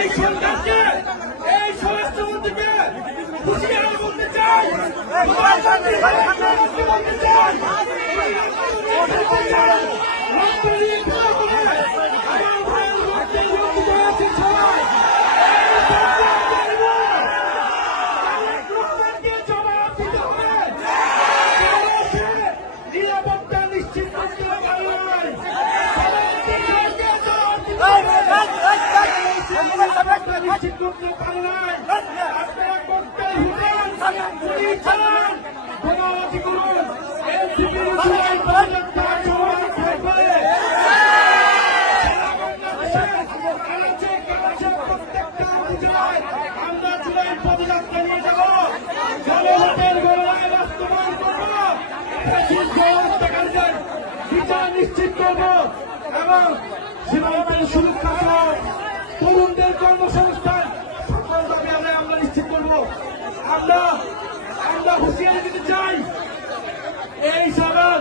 এই সরকারকে, এই স্বরাষ্ট্রমন্ত্রীকে হুঁশিয়ারি বলতে চাই, নিরাপত্তা নিশ্চিত করতে পারে নাই, নিশ্চিত করতে পারে নাই। আপনারা করতে বোমাবাজি করুন, এনসিপির প্রত্যেকটা উপজেলায় আমরা জুলাই পদযাত্রা নিয়ে যাব, জনমতের গণনায় বাস্তবায়ন করব, হত্যাকারীদের বিচার নিশ্চিত করব এবং সীমান্তের সুরক্ষা সহ তরুণদের কর্মসংস্থান সকল দাবি আদায় আমরা নিশ্চিত করব। আমরা হুঁশিয়ারি দিতে চাই, এই সরকার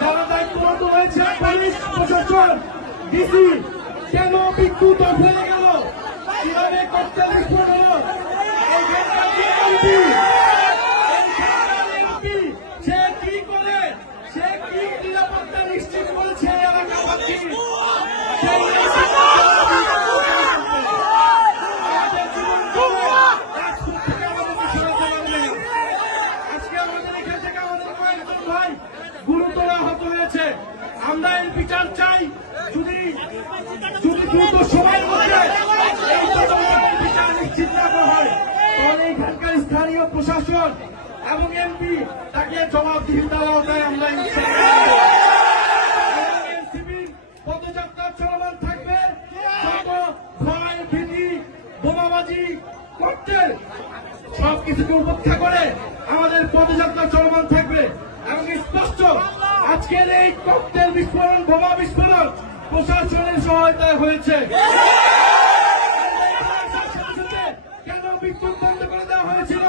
যারা দায়িত্বরত রয়েছে, পুলিশ প্রশাসন, ডিসি, কেন বিদ্যুৎ অফ হয়ে গেল, কিভাবে করতে বিস্ফোরণ হলো, সে কি করে, সে কি নিরাপত্তা নিশ্চিত করেছে এলাকাবাসী, গুরুতর আহত হয়েছে। আমরা এর বিচার চাই, যদি দ্রুত সময়ের মধ্যে এই বিচার নিশ্চিত না করা হয়, তাহলে এখানকার স্থানীয় প্রশাসন এবং এমপি তাকে জবাবদিহিতার আওতায় আমরা এনসিপির পদযাত্রা চলমান থাকবে। যত ভয়, ভীতি, বোমাবাজি করতে সবকিছুকে উপেক্ষা করে আমাদের পদযাত্রা চলমান থাকবে এবং স্পষ্ট আজকের এই ককটেল বিস্ফোরণ, বোমা বিস্ফোরণ প্রশাসনের সহায়তায় হয়েছে। কেন বিদ্যুৎ বন্ধ করে দেওয়া হয়েছিল,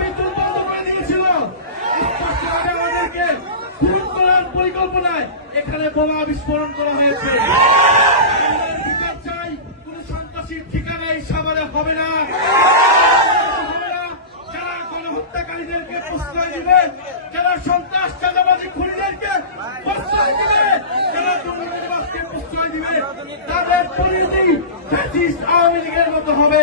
বিদ্যুৎ বন্ধ করে দিয়েছিল, স্পষ্টভাবে আমাদেরকে খুন করার পরিকল্পনায় এখানে বোমা বিস্ফোরণ করা হয়েছে। বিচার চাই, কোন সন্ত্রাসীর ঠিকানা এই সাভারে হবে না। যারা গণহত্যাকারীদেরকে প্রশ্রয় দিবে, যারা সন্ত্রাস চাঁদাবাজি খুনিদেরকে প্রশ্রয় দিবে, যারা দুর্নীতিবাজকে প্রশ্রয় দিবে, তাদের পরিণতি ফ্যাসিস্ট আওয়ামী লীগের মতো হবে।